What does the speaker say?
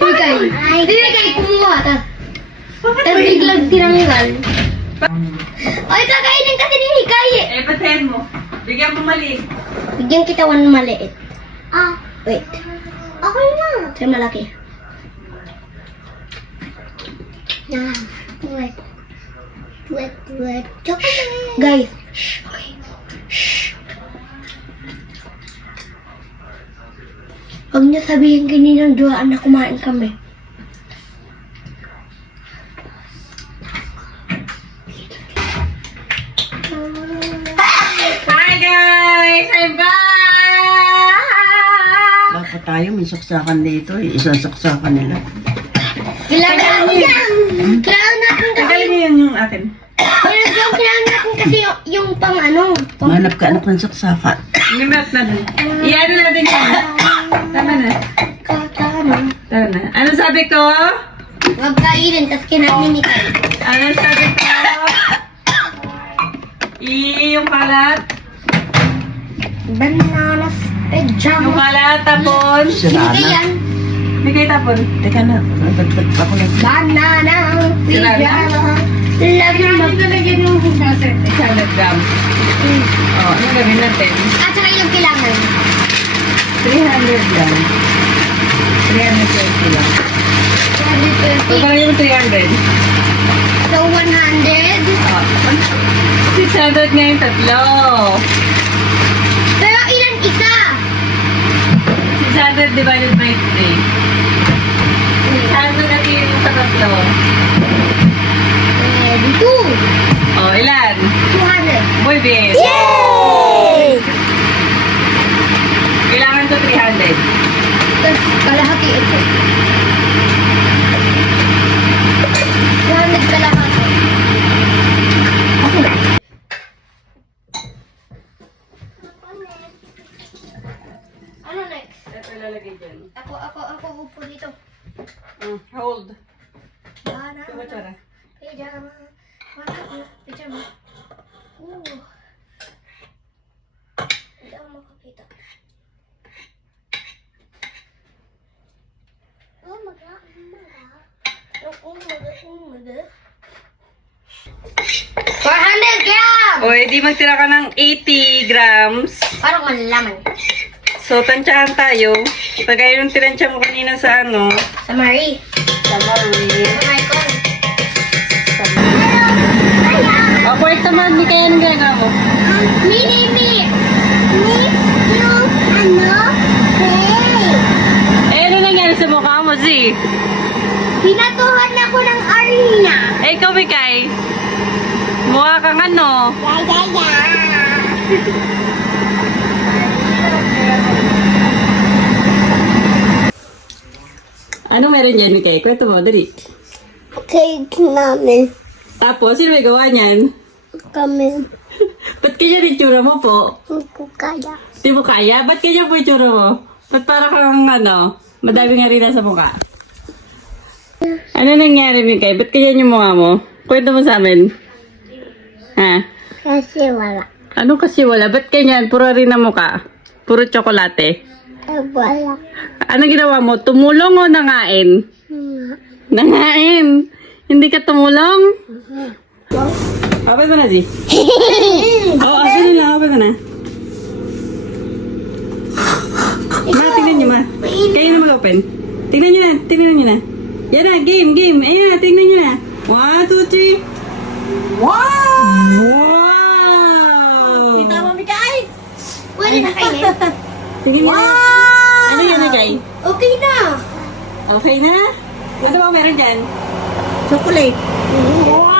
Hikay, kumuha ta. Pero biglang tinanggal. Ay, kakainin kasi ni Hikay. Eh, patayin mo. Bigyan mo maliit. Bigyan kita one maliit. Wait. Okay na. Ito yung malaki. Yan. Wait. Chocolate. Guys. Huwag niyo sabihin kaninang duwaan na kumain kami. Hi guys! I'm back! Dapat tayo may saksakan dito. Isasaksakan nila. Kailangan natin. Kailangan natin kasi. Tagalin mo yung akin. Kailangan natin kasi yung pang ano. Manap ka anak ng saksakan. Nimelt na dun. Iyan natin yan. Tama na. Katama. Tama na. Ano sabi ko? Huwag kainin, tapos kinain ni Kai. Ano sabi ko? Yung kalat. Bananas Yung pajama. kalat tapon. Sira Hindi na. yan. Hindi kayo tapon. Teka na. Nagdagdag pa ko lang. Banana Sira na? pajama. Lagi mag... Nalagyan yung 600 grams. Oh, ano gawin natin? At saka yung kailangan. 300 lang. 320 lang. 120. Pagkala yung 300. So, 100. Oh, 600 na yung tatlo. Pero ilan isa? 600 divided by 3. 600 natin yung sa tatlo. Two. Oh, ilan? 200. Muy bien. Yay! Kailangan to 300. Tapos kalahati ito. 200 kalahati. Ano next? Ito ilalagay dyan. Ako upo dito. Hold. Banana. Ito ba tsara? Pajama. Banana. Pajama. Hindi ako makakita. Umaga. 400 grams! O, edi magtira ka ng 80 grams. Parang malalaman. So, tansyahan tayo. Pagay yung tinansya mo kanina sa ano. Sa Marie. Sa Marie. Sa Michael. O, pwede naman. Di kaya anong ginagawa mo? Mini. Yung hey. Eh, ano nangyari sa mukha mo, Z? Pinatuhan ako ng arena. Eh, ikaw, Mikay. Mukha kang ano. Ano meron dyan, Mikay? Kwento mo, dali. Cake namin. Tapos, sino may gawa niyan? Kami. Ba't kanya rin tsura mo po? Hindi ko kaya. Di mo kaya? Ba't kanya po yung tsura mo? Ba't para kang ano, madami nga rin sa mukha? Ano nangyari, Mikay? Ba't kanya yung mukha mo? Kwento mo sa amin. Ha? Kasi wala. Ano kasi wala? Ba't ganyan? Puro rin na mukha. Puro tsokolate. Wala. Ano ginawa mo? Tumulong o nangain? Nangain! Hindi ka tumulong? Open mo na, G. Oo, open mo na, open mo na. Ma, tingnan niyo, ma. Kayo na mag-open. Tingnan niyo na, tingnan niyo na. Yan na, game. Ayan na, tingnan niyo na. 1, 2, 3. Wow! Kita mo, Mikay? Pwede na kainin. Tingnan niyo na. Ano yan, Mikay? Okay na. Okay na? Ano ba meron dyan? Chocolate. Wow!